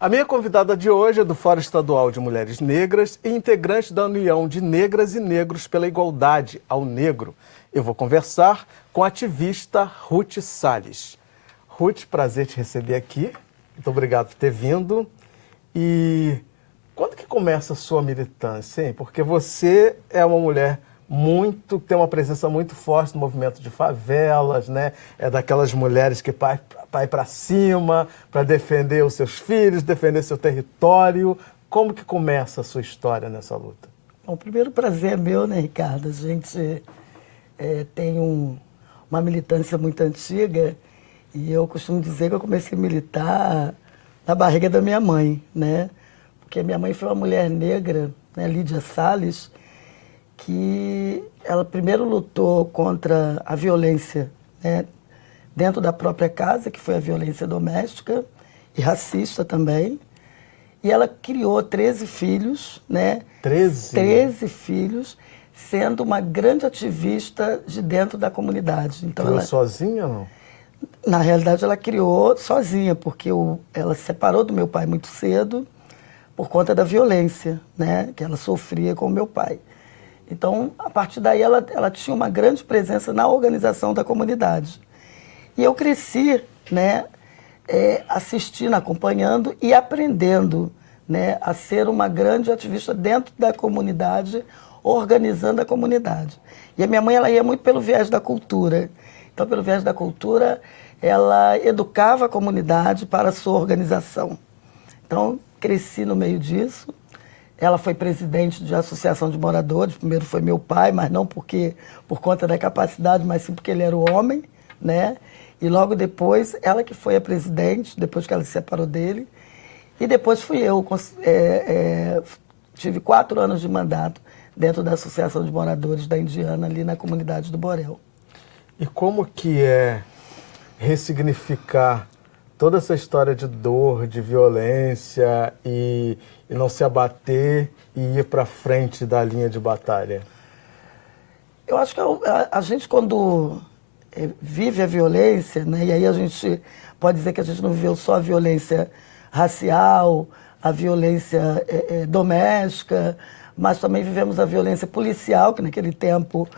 A minha convidada de hoje é do Fórum Estadual de Mulheres Negras e integrante da União de Negras e Negros pela Igualdade ao Negro. Eu vou conversar com a ativista Ruth Salles. Ruth, prazer te receber aqui. Muito obrigado por ter vindo. E quando que começa a sua militância, hein? Porque você é uma mulher tem uma presença muito forte no movimento de favelas, né? É daquelas mulheres que vai para cima para defender os seus filhos, defender seu território. Como que começa a sua história nessa luta? Bom, o primeiro prazer é meu, né, Ricardo? A gente tem uma militância muito antiga e eu costumo dizer que eu comecei a militar na barriga da minha mãe, né? Porque minha mãe foi uma mulher negra, né, Lídia Salles, que ela primeiro lutou contra a violência, né, dentro da própria casa, que foi a violência doméstica e racista também. E ela criou 13 filhos, né? 13? 13 filhos, sendo uma grande ativista de dentro da comunidade. Então, criou ela, sozinha ou não? Na realidade, ela criou sozinha, porque ela se separou do meu pai muito cedo por conta da violência, né, que ela sofria com o meu pai. Então, a partir daí, ela tinha uma grande presença na organização da comunidade. E eu cresci, né, assistindo, acompanhando e aprendendo, né, a ser uma grande ativista dentro da comunidade, organizando a comunidade. E a minha mãe, ela ia muito pelo viés da cultura. Então, pelo viés da cultura, ela educava a comunidade para a sua organização. Então, cresci no meio disso. Ela foi presidente de associação de moradores. Primeiro foi meu pai, mas não por conta da capacidade, mas sim porque ele era o homem, né? E logo depois, ela que foi a presidente, depois que ela se separou dele. E depois fui eu. Tive 4 anos de mandato dentro da associação de moradores da Indiana, ali na comunidade do Borel. E como que é ressignificar toda essa história de dor, de violência e não se abater e ir para frente da linha de batalha? Eu acho que a gente, quando vive a violência, né, e aí a gente pode dizer que a gente não viveu só a violência racial, a violência doméstica, mas também vivemos a violência policial, que naquele tempo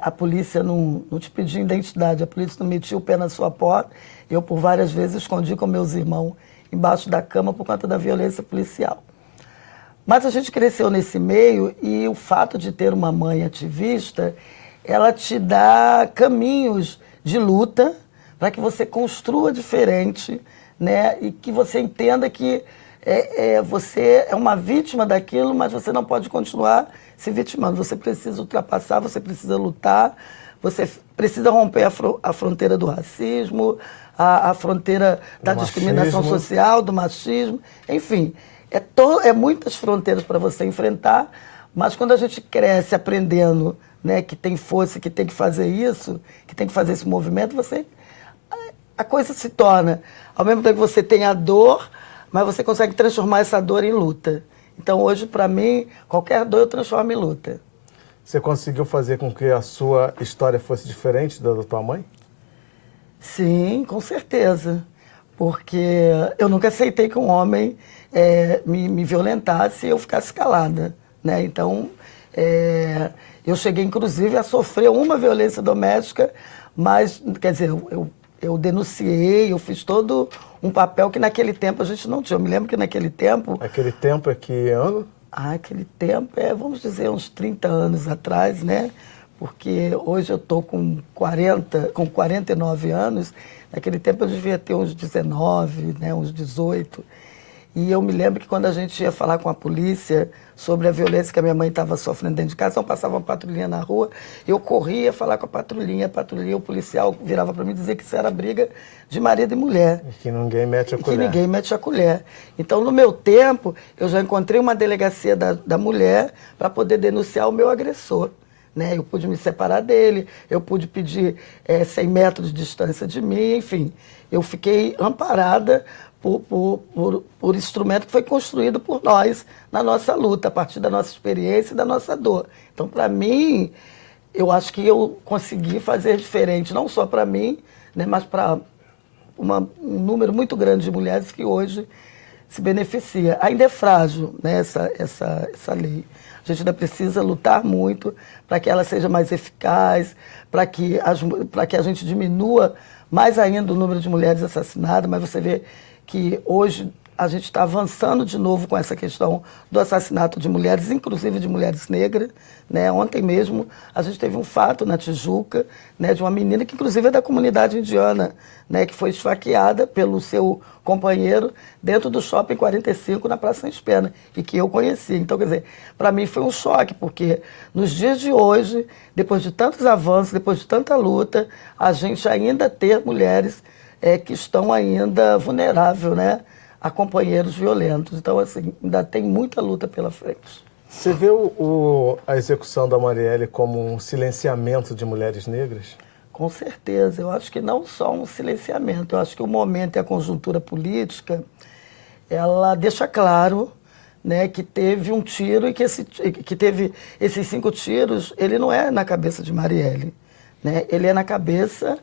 a polícia não te pedia identidade, a polícia não metia o pé na sua porta. Eu, por várias vezes, escondi com meus irmãos embaixo da cama por conta da violência policial. Mas a gente cresceu nesse meio e o fato de ter uma mãe ativista, ela te dá caminhos de luta para que você construa diferente, né? E que você entenda que você é uma vítima daquilo, mas você não pode continuar se vitimando. Você precisa ultrapassar, você precisa lutar, você precisa romper a fronteira do racismo, a fronteira da discriminação social, do machismo, enfim. É muitas fronteiras para você enfrentar, mas quando a gente cresce aprendendo, né, que tem força, que tem que fazer isso, que tem que fazer esse movimento, a coisa se torna, ao mesmo tempo que você tem a dor, mas você consegue transformar essa dor em luta. Então, hoje, para mim, qualquer dor eu transformo em luta. Você conseguiu fazer com que a sua história fosse diferente da tua mãe? Sim, com certeza. Porque eu nunca aceitei que um homem me violentasse e eu ficasse calada, né? Então, eu cheguei, inclusive, a sofrer uma violência doméstica, mas, quer dizer, eu denunciei, eu fiz todo um papel que naquele tempo a gente não tinha. Eu me lembro que naquele tempo... Aquele tempo é que ano? Aquele tempo vamos dizer, uns 30 anos atrás, né? Porque hoje eu estou com 49 anos, naquele tempo eu devia ter uns 19, né, uns 18. E eu me lembro que quando a gente ia falar com a polícia sobre a violência que a minha mãe estava sofrendo dentro de casa, então passava uma patrulhinha na rua, eu corria falar com a patrulhinha, o policial virava para mim dizer que isso era briga de marido e mulher. E que ninguém mete a colher. Que ninguém mete a colher. Então, no meu tempo, eu já encontrei uma delegacia da mulher para poder denunciar o meu agressor. Né? Eu pude me separar dele, eu pude pedir 100 metros de distância de mim, enfim. Eu fiquei amparada por instrumento que foi construído por nós na nossa luta, a partir da nossa experiência e da nossa dor. Então, para mim, eu acho que eu consegui fazer diferente, não só para mim, né, mas para um número muito grande de mulheres que hoje se beneficia. Ainda é frágil, né, essa lei. A gente ainda precisa lutar muito para que ela seja mais eficaz, para que a gente diminua mais ainda o número de mulheres assassinadas, mas você vê que hoje a gente está avançando de novo com essa questão do assassinato de mulheres, inclusive de mulheres negras. Né? Ontem mesmo a gente teve um fato na Tijuca, né, de uma menina que inclusive é da comunidade indiana, né, que foi esfaqueada pelo seu companheiro dentro do Shopping 45 na Praça Sães Pena, e que eu conheci. Então, quer dizer, para mim foi um choque, porque nos dias de hoje, depois de tantos avanços, depois de tanta luta, a gente ainda ter mulheres que estão ainda vulneráveis, né, a companheiros violentos. Então, assim, ainda tem muita luta pela frente. Você vê a execução da Marielle como um silenciamento de mulheres negras? Com certeza. Eu acho que não só um silenciamento. Eu acho que o momento e a conjuntura política, ela deixa claro, né, que teve um tiro e que teve esses 5 tiros, ele não é na cabeça de Marielle, né? Ele é na cabeça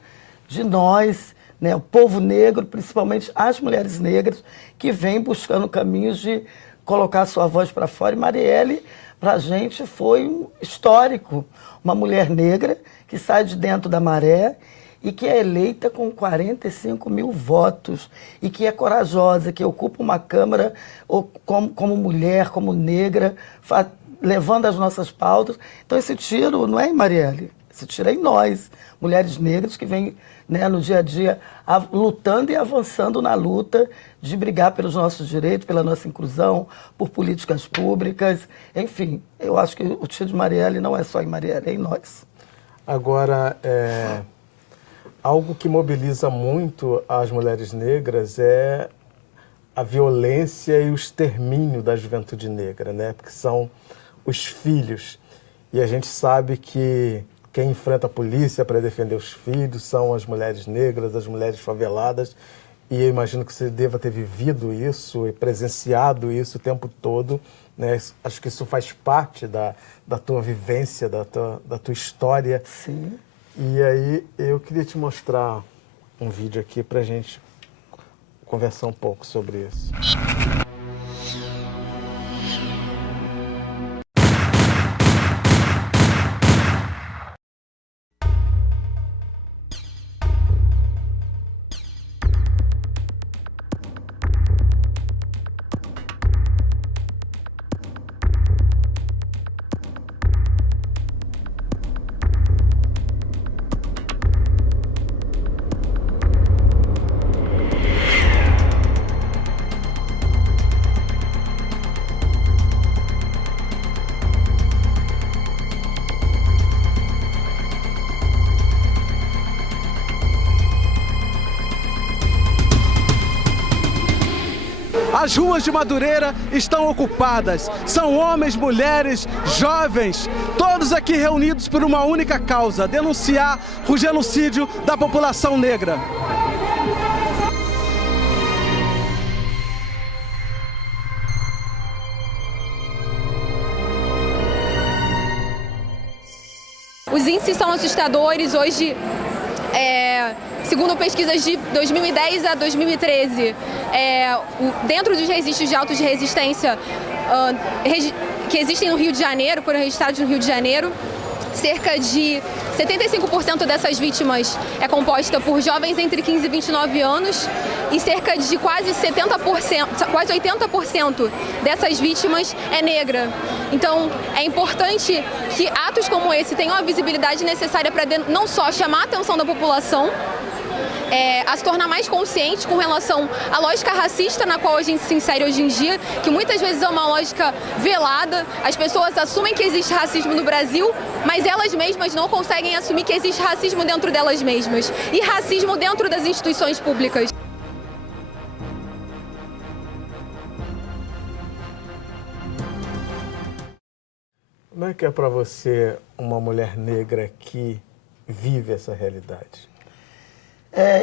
de nós, né, o povo negro, principalmente as mulheres negras, que vêm buscando caminhos de colocar sua voz para fora. E Marielle, para a gente, foi um histórico. Uma mulher negra que sai de dentro da maré e que é eleita com 45 mil votos e que é corajosa, que ocupa uma Câmara como mulher, como negra, levando as nossas pautas. Então, esse tiro não é em Marielle, esse tiro é em nós, mulheres negras que vêm, né, no dia a dia lutando e avançando na luta de brigar pelos nossos direitos, pela nossa inclusão, por políticas públicas. Enfim, eu acho que o tiro de Marielle não é só em Marielle, é em nós. Agora, algo que mobiliza muito as mulheres negras é a violência e o extermínio da juventude negra, né? Porque são os filhos. E a gente sabe que quem enfrenta a polícia para defender os filhos são as mulheres negras, as mulheres faveladas. E eu imagino que você deva ter vivido isso e presenciado isso o tempo todo, né? Acho que isso faz parte da tua vivência, da tua história. Sim. E aí eu queria te mostrar um vídeo aqui para a gente conversar um pouco sobre isso. As ruas de Madureira estão ocupadas. São homens, mulheres, jovens, todos aqui reunidos por uma única causa: denunciar o genocídio da população negra. Os índices são assustadores. Hoje, segundo pesquisas de 2010 a 2013, dentro dos registros de autos de resistência que existem no Rio de Janeiro, foram registrados no Rio de Janeiro, cerca de 75% dessas vítimas é composta por jovens entre 15 e 29 anos e cerca de quase 80% dessas vítimas é negra. Então, é importante que atos como esse tenham a visibilidade necessária para não só chamar a atenção da população, a se tornar mais consciente com relação à lógica racista na qual a gente se insere hoje em dia, que muitas vezes é uma lógica velada. As pessoas assumem que existe racismo no Brasil, mas elas mesmas não conseguem assumir que existe racismo dentro delas mesmas e racismo dentro das instituições públicas. Como é que é para você uma mulher negra que vive essa realidade?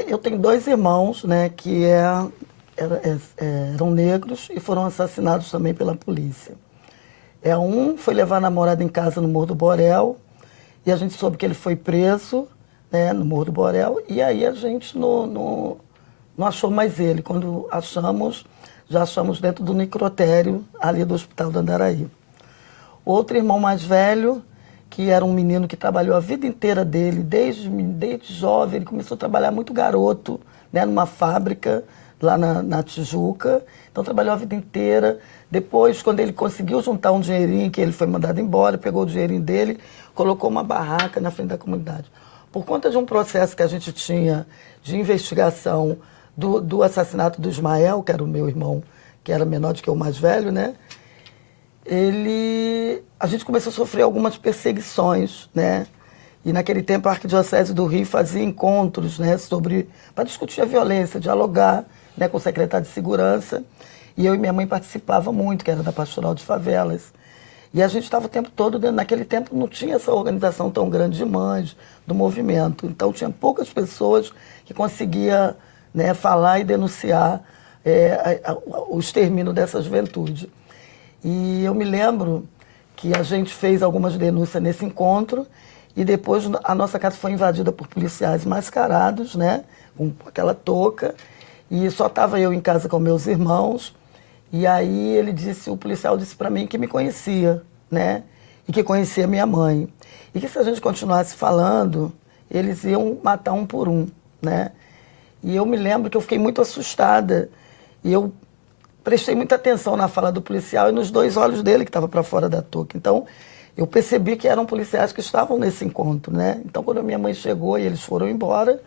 Eu tenho 2 irmãos, né, que eram negros e foram assassinados também pela polícia. Um foi levar a namorada em casa no Morro do Borel e a gente soube que ele foi preso, né, no Morro do Borel, e aí a gente não achou mais ele. Quando achamos, já achamos dentro do necrotério ali do Hospital do Andaraí. Outro irmão mais velho, que era um menino que trabalhou a vida inteira dele, desde jovem, ele começou a trabalhar muito garoto, né, numa fábrica lá na Tijuca, então trabalhou a vida inteira. Depois, quando ele conseguiu juntar um dinheirinho, que ele foi mandado embora, pegou o dinheirinho dele, colocou uma barraca na frente da comunidade. Por conta de um processo que a gente tinha de investigação do assassinato do Ismael, que era o meu irmão, que era menor do que o mais velho, né? A gente começou a sofrer algumas perseguições, né? E naquele tempo a Arquidiocese do Rio fazia encontros, né, para discutir a violência, dialogar, né, com o secretário de Segurança. E eu e minha mãe participavam muito, que era da Pastoral de Favelas. E a gente estava o tempo todo dentro. Naquele tempo não tinha essa organização tão grande de mães, do movimento. Então tinha poucas pessoas que conseguiam, né, falar e denunciar o extermínio dessa juventude. E eu me lembro que a gente fez algumas denúncias nesse encontro e depois a nossa casa foi invadida por policiais mascarados, né, com aquela touca, e só estava eu em casa com meus irmãos. E aí o policial disse para mim que me conhecia, né, e que conhecia minha mãe. E que se a gente continuasse falando, eles iam matar um por um, né. E eu me lembro que eu fiquei muito assustada e eu prestei muita atenção na fala do policial e nos dois olhos dele que estavam para fora da touca. Então, eu percebi que eram policiais que estavam nesse encontro, né. Então, quando minha mãe chegou e eles foram embora,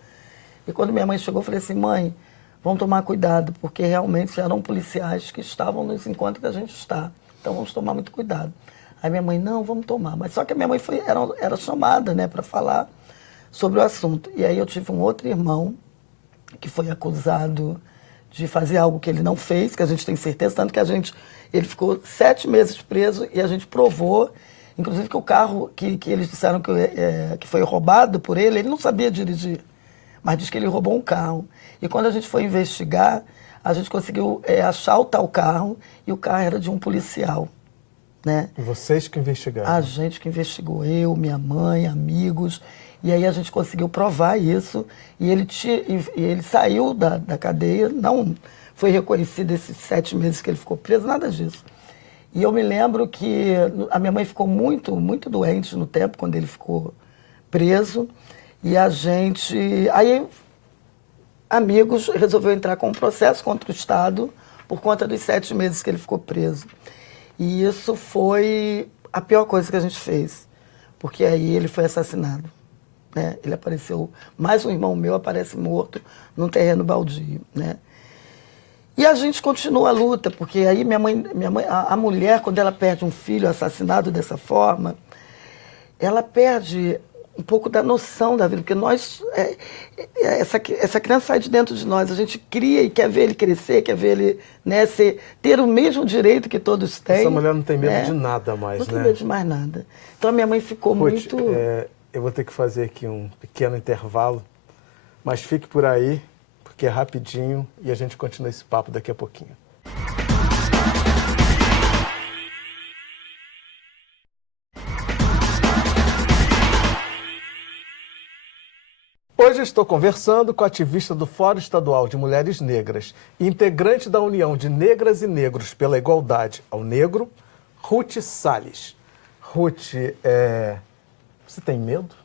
e quando minha mãe chegou, eu falei assim: mãe, vamos tomar cuidado, porque realmente eram policiais que estavam nos encontros que a gente está. Então, vamos tomar muito cuidado. Aí minha mãe: não, vamos tomar. Mas só que a minha mãe era chamada, né, para falar sobre o assunto. E aí eu tive um outro irmão que foi acusado de fazer algo que ele não fez, que a gente tem certeza, tanto que ele ficou 7 meses preso e a gente provou, inclusive que o carro que eles disseram que foi roubado por ele não sabia dirigir, mas diz que ele roubou um carro. E quando a gente foi investigar, a gente conseguiu achar o tal carro e o carro era de um policial, né? E vocês que investigaram? A gente que investigou, eu, minha mãe, amigos. E aí a gente conseguiu provar isso e ele saiu da cadeia, não foi reconhecido esses 7 meses que ele ficou preso, nada disso. E eu me lembro que a minha mãe ficou muito, muito doente no tempo, quando ele ficou preso. E aí amigos resolveu entrar com um processo contra o Estado por conta dos 7 meses que ele ficou preso. E isso foi a pior coisa que a gente fez, porque aí ele foi assassinado. Né? Ele apareceu, mais um irmão meu aparece morto num terreno baldio, né? E a gente continua a luta, porque aí minha mãe, a mulher, quando ela perde um filho assassinado dessa forma, ela perde um pouco da noção da vida, porque essa criança sai de dentro de nós, a gente cria e quer ver ele crescer, quer ver ele, né, ter o mesmo direito que todos têm. Essa mulher não tem medo, né, de nada mais, não né? Não tem medo de mais nada. Então a minha mãe ficou muito... Eu vou ter que fazer aqui um pequeno intervalo, mas fique por aí, porque é rapidinho e a gente continua esse papo daqui a pouquinho. Hoje estou conversando com a ativista do Fórum Estadual de Mulheres Negras e integrante da União de Negras e Negros pela Igualdade ao Negro, Ruth Salles. Ruth, você tem medo?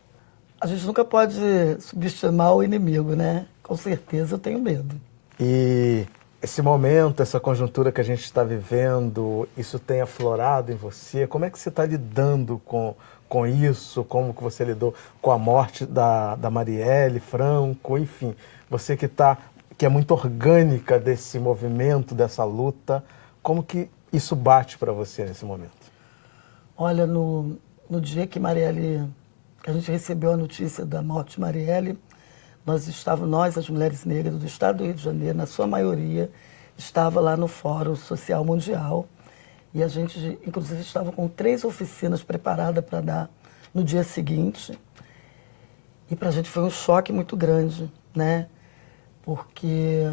A gente nunca pode subestimar o inimigo, né? Com certeza eu tenho medo. E esse momento, essa conjuntura que a gente está vivendo, isso tem aflorado em você? Como é que você está lidando com isso? Como que você lidou com a morte da Marielle Franco? Enfim, você que é muito orgânica desse movimento, dessa luta, como que isso bate para você nesse momento? Olha, no dia que a gente recebeu a notícia da morte de Marielle, nós, as mulheres negras do estado do Rio de Janeiro, na sua maioria, estava lá no Fórum Social Mundial. E a gente, inclusive, estava com 3 oficinas preparadas para dar no dia seguinte. E para a gente foi um choque muito grande, né? Porque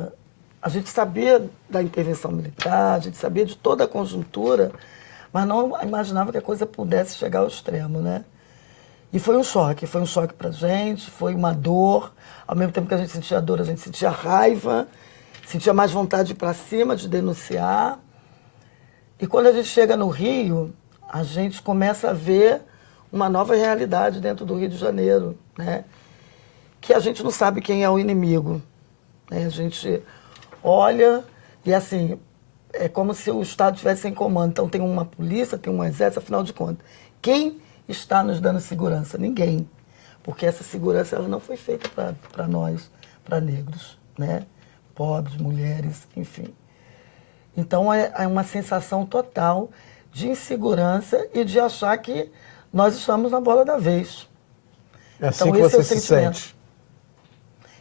a gente sabia da intervenção militar, a gente sabia de toda a conjuntura, mas não imaginava que a coisa pudesse chegar ao extremo, né? E foi um choque para a gente, foi uma dor. Ao mesmo tempo que a gente sentia dor, a gente sentia raiva. sentia mais vontade de ir para cima, de denunciar. E quando a gente chega no Rio, a gente começa a ver uma nova realidade dentro do Rio de Janeiro, né? Que a gente não sabe quem é o inimigo, né? A gente olha e, assim, é como se o Estado estivesse sem comando. Então, tem uma polícia, tem um exército, afinal de contas. Quem está nos dando segurança? Ninguém. Porque essa segurança ela não foi feita para nós, para negros, né? Pobres, mulheres, enfim. Então, é uma sensação total de insegurança e de achar que nós estamos na bola da vez. É assim então, que esse você é o se sentimento. sente?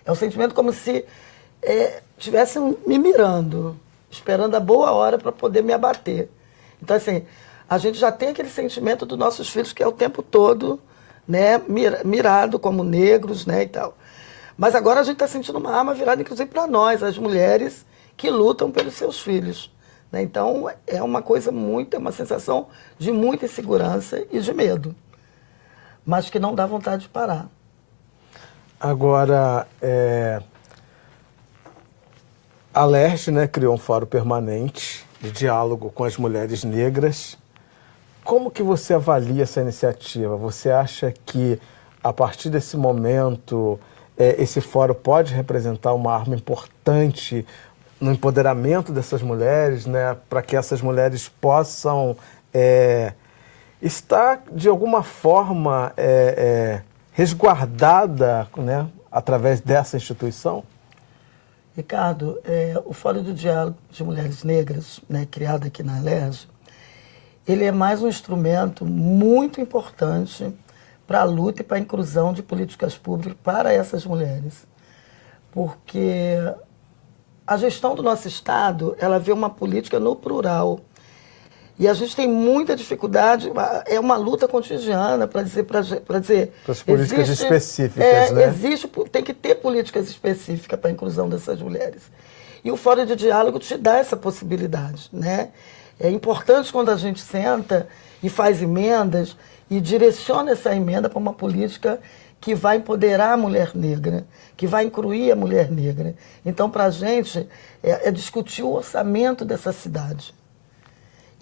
É um sentimento como se estivessem me mirando, esperando a boa hora para poder me abater. Então, assim, a gente já tem aquele sentimento dos nossos filhos que é o tempo todo, né, mirado como negros, né, e tal. Mas agora a gente está sentindo uma arma virada, inclusive, para nós, as mulheres que lutam pelos seus filhos, né? Então, é uma coisa é uma sensação de muita insegurança e de medo, mas que não dá vontade de parar. Agora, a LERJ, né, criou um fórum permanente de diálogo com as mulheres negras. Como que você avalia essa iniciativa? Você acha que, a partir desse momento, esse fórum pode representar uma arma importante no empoderamento dessas mulheres, né, para que essas mulheres possam estar, de alguma forma, resguardada, né, através dessa instituição? Ricardo, o Fórum do Diálogo de Mulheres Negras, né, criado aqui na LERJ, ele é mais um instrumento muito importante para a luta e para a inclusão de políticas públicas para essas mulheres. Porque a gestão do nosso Estado, ela vê uma política no plural. E a gente tem muita dificuldade, é uma luta cotidiana para dizer... Para as políticas específicas, né? Tem que ter políticas específicas para a inclusão dessas mulheres. E o Fórum de Diálogo te dá essa possibilidade, né? É importante quando a gente senta e faz emendas e direciona essa emenda para uma política que vai empoderar a mulher negra, que vai incluir a mulher negra. Então, para a gente, é discutir o orçamento dessa cidade.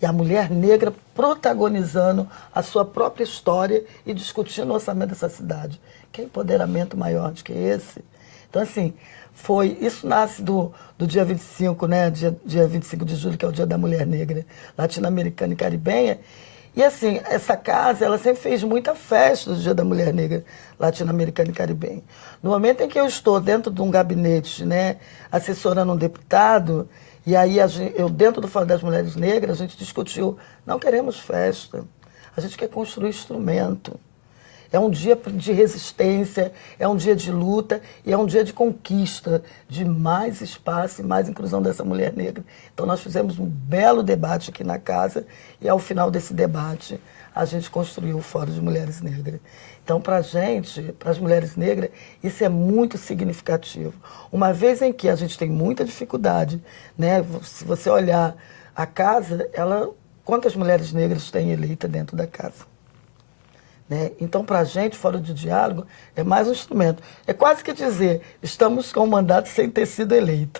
E a mulher negra protagonizando a sua própria história e discutindo o orçamento dessa cidade. Que empoderamento maior do que esse? Então, assim, isso nasce do dia 25, né? Dia 25 de julho, que é o Dia da Mulher Negra Latino-Americana e Caribenha. E, assim, essa casa, ela sempre fez muita festa do Dia da Mulher Negra Latino-Americana e Caribenha. No momento em que eu estou dentro de um gabinete, né, assessorando um deputado, e aí eu, dentro do Fórum das Mulheres Negras, a gente discutiu, não queremos festa, a gente quer construir instrumento. É um dia de resistência, é um dia de luta e é um dia de conquista, de mais espaço e mais inclusão dessa mulher negra. Então, nós fizemos um belo debate aqui na casa e, ao final desse debate, a gente construiu o Fórum de Mulheres Negras. Então, para a gente, para as mulheres negras, isso é muito significativo. Uma vez em que a gente tem muita dificuldade, né? Se você olhar a casa, quantas mulheres negras tem eleita dentro da casa? Né? Então, para a gente, Fórum de Diálogo é mais um instrumento. É quase que dizer, estamos com o mandato sem ter sido eleita.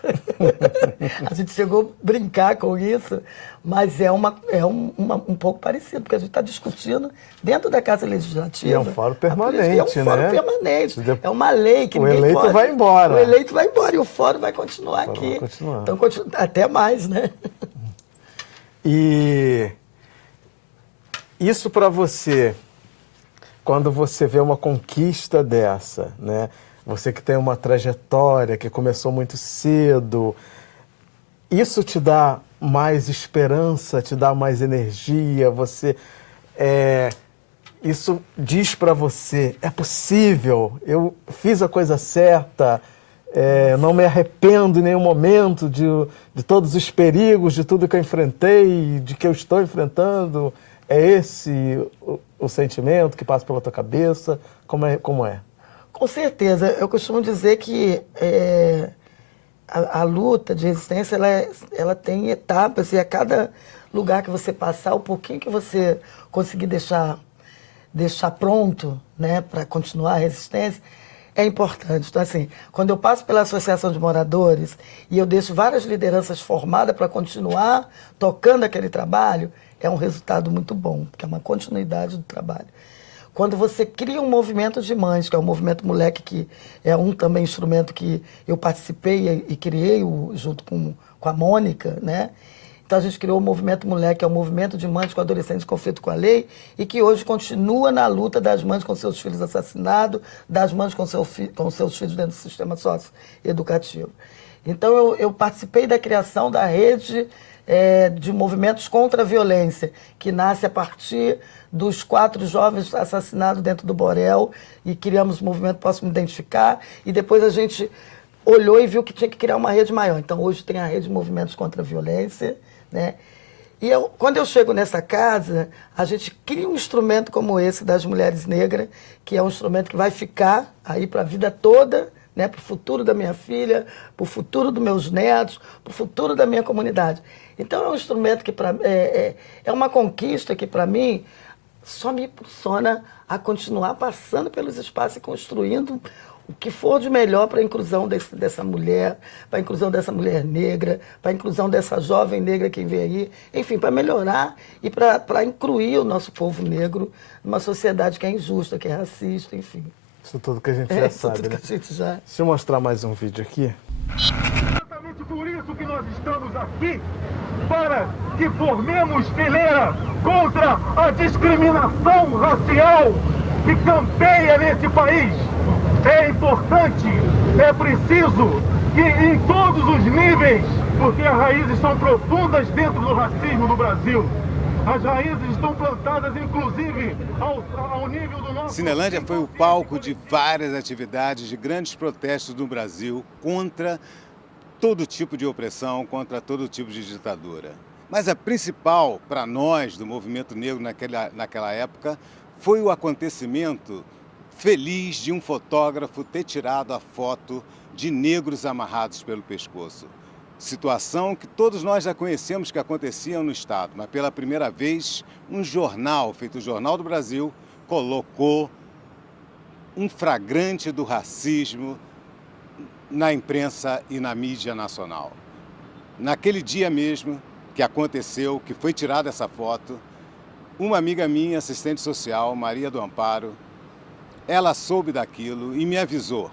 A gente chegou a brincar com isso, mas é um pouco parecido, porque a gente está discutindo dentro da Casa Legislativa. E é um fórum permanente, né? É um fórum permanente. É uma lei que ninguém eleito pode... vai embora. O eleito vai embora e o fórum vai continuar aqui. Vai continuar. Então, até mais, né? E isso para você... Quando você vê uma conquista dessa, né? Você que tem uma trajetória, que começou muito cedo, isso te dá mais esperança, te dá mais energia, isso diz para você, é possível, eu fiz a coisa certa, não me arrependo em nenhum momento de todos os perigos, de tudo que eu enfrentei, de que eu estou enfrentando. É esse o sentimento que passa pela tua cabeça? Como é? Com certeza. Eu costumo dizer que a luta de resistência ela tem etapas e a cada lugar que você passar, o pouquinho que você conseguir deixar pronto, né, para continuar a resistência, é importante. Então, assim, quando eu passo pela Associação de Moradores e eu deixo várias lideranças formadas para continuar tocando aquele trabalho, é um resultado muito bom, porque é uma continuidade do trabalho. Quando você cria um movimento de mães, que é o Movimento Moleque, que é um também instrumento que eu participei e criei junto com a Mônica, né? Então a gente criou o Movimento Moleque, que é o movimento de mães com adolescentes em conflito com a lei, e que hoje continua na luta das mães com seus filhos assassinados, das mães com seus filhos dentro do sistema socioeducativo. Então eu participei da criação da rede de movimentos contra a violência, que nasce a partir dos 4 jovens assassinados dentro do Borel, e criamos o movimento Posso Me Identificar, e depois a gente olhou e viu que tinha que criar uma rede maior. Então hoje tem a rede de movimentos contra a violência, né? E quando eu chego nessa casa, a gente cria um instrumento como esse das mulheres negras, que é um instrumento que vai ficar aí para a vida toda, né? Para o futuro da minha filha, para o futuro dos meus netos, para o futuro da minha comunidade. Então é um instrumento que é uma conquista que, para mim, só me impulsiona a continuar passando pelos espaços e construindo o que for de melhor para a inclusão dessa mulher, para a inclusão dessa mulher negra, para a inclusão dessa jovem negra que vem aí, enfim, para melhorar e para incluir o nosso povo negro numa sociedade que é injusta, que é racista, enfim. Isso tudo que a gente já sabe, tudo né? que a gente já... Deixa eu mostrar mais um vídeo aqui. Exatamente por isso que nós estamos aqui, para que formemos fileira contra a discriminação racial que campeia nesse país. É importante, é preciso que em todos os níveis, porque as raízes são profundas dentro do racismo no Brasil. As raízes estão plantadas, inclusive, ao nível do nosso... Cinelândia foi o palco de várias atividades, de grandes protestos no Brasil contra todo tipo de opressão, contra todo tipo de ditadura. Mas a principal, para nós, do movimento negro naquela época, foi o acontecimento feliz de um fotógrafo ter tirado a foto de negros amarrados pelo pescoço. Situação que todos nós já conhecemos que acontecia no Estado, mas pela primeira vez um jornal, feito o Jornal do Brasil, colocou um flagrante do racismo na imprensa e na mídia nacional. Naquele dia mesmo que aconteceu, que foi tirada essa foto, uma amiga minha, assistente social, Maria do Amparo, ela soube daquilo e me avisou.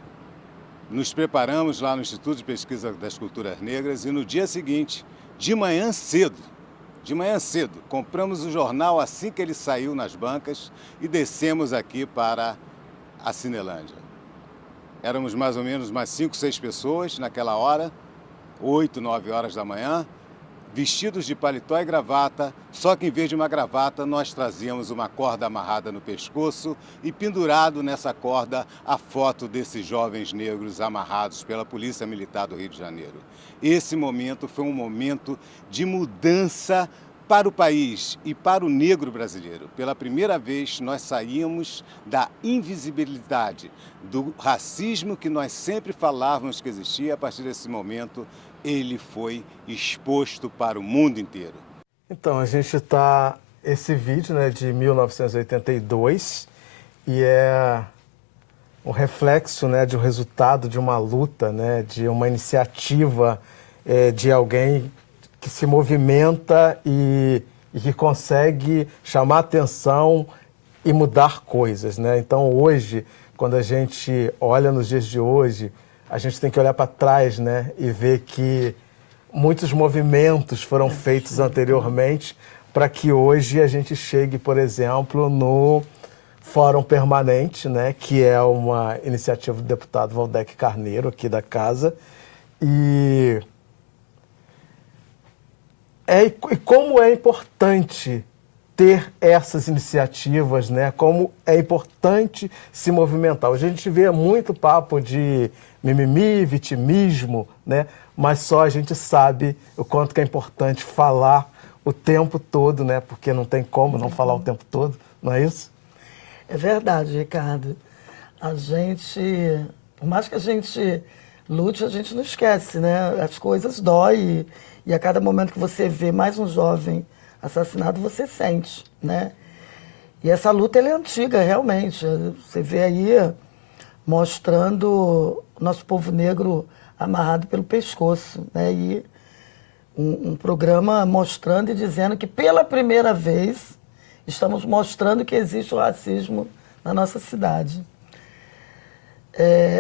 Nos preparamos lá no Instituto de Pesquisa das Culturas Negras e no dia seguinte, de manhã cedo, compramos o jornal assim que ele saiu nas bancas e descemos aqui para a Cinelândia. Éramos mais ou menos umas 5, 6 pessoas naquela hora, 8, 9 horas da manhã, vestidos de paletó e gravata, só que em vez de uma gravata nós trazíamos uma corda amarrada no pescoço e pendurado nessa corda a foto desses jovens negros amarrados pela Polícia Militar do Rio de Janeiro. Esse momento foi um momento de mudança para o país e para o negro brasileiro. Pela primeira vez nós saímos da invisibilidade, do racismo que nós sempre falávamos que existia. A partir desse momento ele foi exposto para o mundo inteiro. Então, a gente está... Esse vídeo, né, de 1982 e é um reflexo, né, de um resultado de uma luta, né, de uma iniciativa de alguém que se movimenta e que consegue chamar atenção e mudar coisas, né? Então, hoje, quando a gente olha nos dias de hoje, a gente tem que olhar para trás, né, e ver que muitos movimentos foram feitos anteriormente para que hoje a gente chegue, por exemplo, no Fórum Permanente, né, que é uma iniciativa do deputado Valdec Carneiro, aqui da casa. E como é importante ter essas iniciativas, né? Como é importante se movimentar. Hoje a gente vê muito papo de mimimi, vitimismo, né? Mas só a gente sabe o quanto que é importante falar o tempo todo, né? Porque não tem como não falar o tempo todo, não é isso? É verdade, Ricardo. A gente, por mais que a gente lute, a gente não esquece, né? As coisas doem e a cada momento que você vê mais um jovem assassinado, você sente, né? E essa luta, ela é antiga, realmente. Você vê aí mostrando o nosso povo negro amarrado pelo pescoço, né? E um programa mostrando e dizendo que pela primeira vez estamos mostrando que existe o racismo na nossa cidade.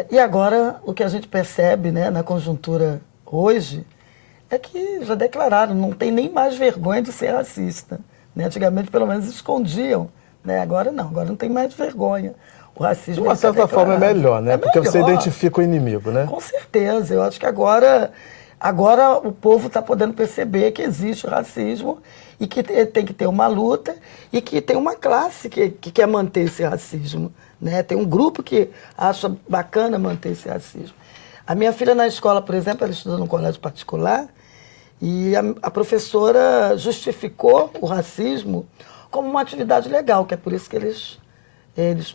E agora o que a gente percebe, né, na conjuntura hoje é que já declararam, não tem nem mais vergonha de ser racista. Né? Antigamente pelo menos escondiam, né? Agora não tem mais vergonha. O racismo de uma certa forma é melhor, né? Porque você identifica o inimigo, né? Com certeza. Eu acho que agora o povo está podendo perceber que existe o racismo e que tem que ter uma luta e que tem uma classe que quer manter esse racismo. Né? Tem um grupo que acha bacana manter esse racismo. A minha filha na escola, por exemplo, ela estuda num colégio particular e a professora justificou o racismo como uma atividade legal, que é por isso que eles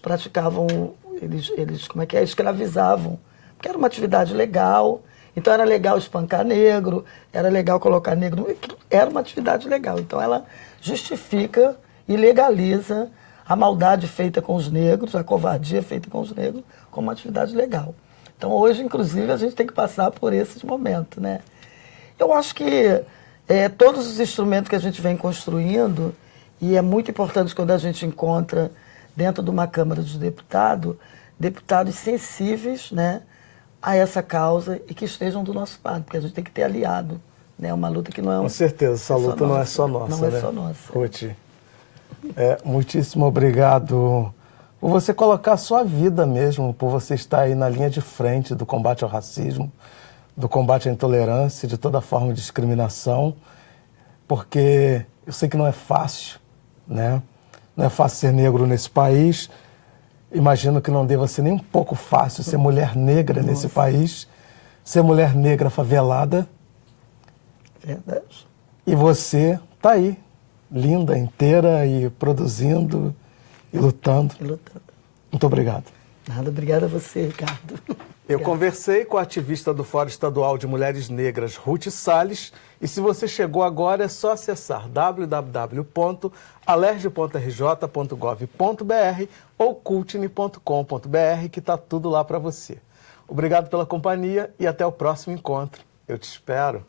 praticavam, escravizavam. Porque era uma atividade legal, então era legal espancar negro, era legal colocar negro, era uma atividade legal. Então ela justifica e legaliza a maldade feita com os negros, a covardia feita com os negros, como uma atividade legal. Então hoje, inclusive, a gente tem que passar por esses momentos, né? Eu acho que todos os instrumentos que a gente vem construindo, e é muito importante quando a gente encontra dentro de uma Câmara dos Deputados, deputados sensíveis, né, a essa causa e que estejam do nosso lado, porque a gente tem que ter aliado, né, uma luta que não é... Com certeza, essa luta não é só nossa, não né? é só nossa. Ruth, muitíssimo obrigado por você colocar a sua vida mesmo, por você estar aí na linha de frente do combate ao racismo, do combate à intolerância, de toda forma de discriminação, porque eu sei que não é fácil, né? Não é fácil ser negro nesse país. Imagino que não deva ser nem um pouco fácil ser mulher negra nesse país, ser mulher negra favelada. Verdade. E você está aí, linda, inteira e produzindo e lutando. Muito obrigado. Nada, obrigada a você, Ricardo. Eu conversei com a ativista do Fórum Estadual de Mulheres Negras, Ruth Salles, e se você chegou agora é só acessar www.alerj.rj.gov.br ou cultine.com.br que está tudo lá para você. Obrigado pela companhia e até o próximo encontro. Eu te espero.